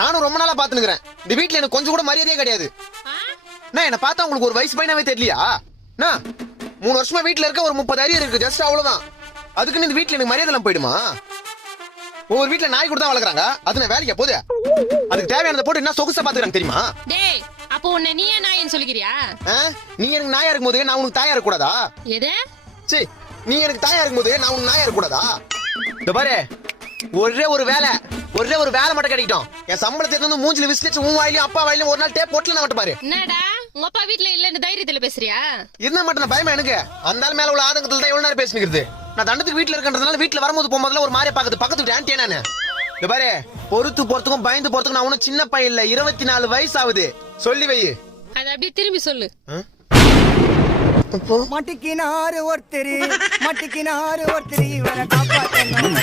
நானும் ரொம்ப நாளா பாத்துனுக்குறேன். இந்த வீட்டுல எனக்கு கொஞ்சம் கூட மரியாதையே கிடையாது. என்ன பார்த்தா உங்களுக்கு ஒரு வயசு பையனாவே தெரியலையா? 3 வருஷமா வீட்டுல இருக்க, ஒரு 30 அரியர் இருக்கு, ஜஸ்ட் அவ்வளவுதான். அதுக்குன்னு இந்த வீட்டுல எனக்கு மரியாதை எல்லாம் போயிடுமா? ஒவ்வொரு வீட்டுல நாய் கூட தான் வளர்க்குறாங்க. அது நான் வேலைக்கு போகுது. அதுக்கு தேவையானதை போட்டு என்ன சொகுசா பாத்துக்கிறாங்க தெரியுமா? டேய், அப்போ உன்னை நீயே நாயின்னு சொல்லிக்கிறியா? நீ எனக்கு நாயா இருக்கும் போது நான் உனக்கு தாயா இருக்க கூடாதா? எது? சீ, நீ எனக்கு தாயா இருக்கும் போது நான் உனக்கு நாயா இருக்க கூடாதா? இந்த பாரு, ஒரே ஒரு வேலை மட்டும் கிடைக்கட்டும். என் சம்பளத்தை வந்து மூஞ்சில விசிலிச்சு உன் வாயிலையும் அப்பா வாயிலையும் ஒரு நாள் டேப் போட்டுல நான் மட்டும் பாரு. என்னடா உங்க அப்பா வீட்டுல இல்லன்னு தைரியத்துல பேசுறியா? இருந்தா மட்டும் நான் பயமா எனக்கு. அந்த ஆள் மேல உள்ள ஆதங்கத்துல தான் எவ்வளவு நேரம் பேசிக்கிறது. நான் தண்டத்துக்கு வீட்டுல இருக்கன்றதுனால வீட்டுல வரும்போது போகும்போதுல ஒரு மாதிரியா பாக்குது. பக்கத்து வீட்டு ஆன்ட்டியா நானு. இந்த பாரு, பொறுத்து போறதுக்கும் பயந்து போறதுக்கும் நான் ஒன்னும் சின்ன பையன் இல்ல. 24 வயசு ஆகுது. சொல்லி வை. அது அப்படியே திரும்பி சொல்லு. மட்டிக்கினாரு ஒருத்தர் இவரை காப்பாத்தணும்.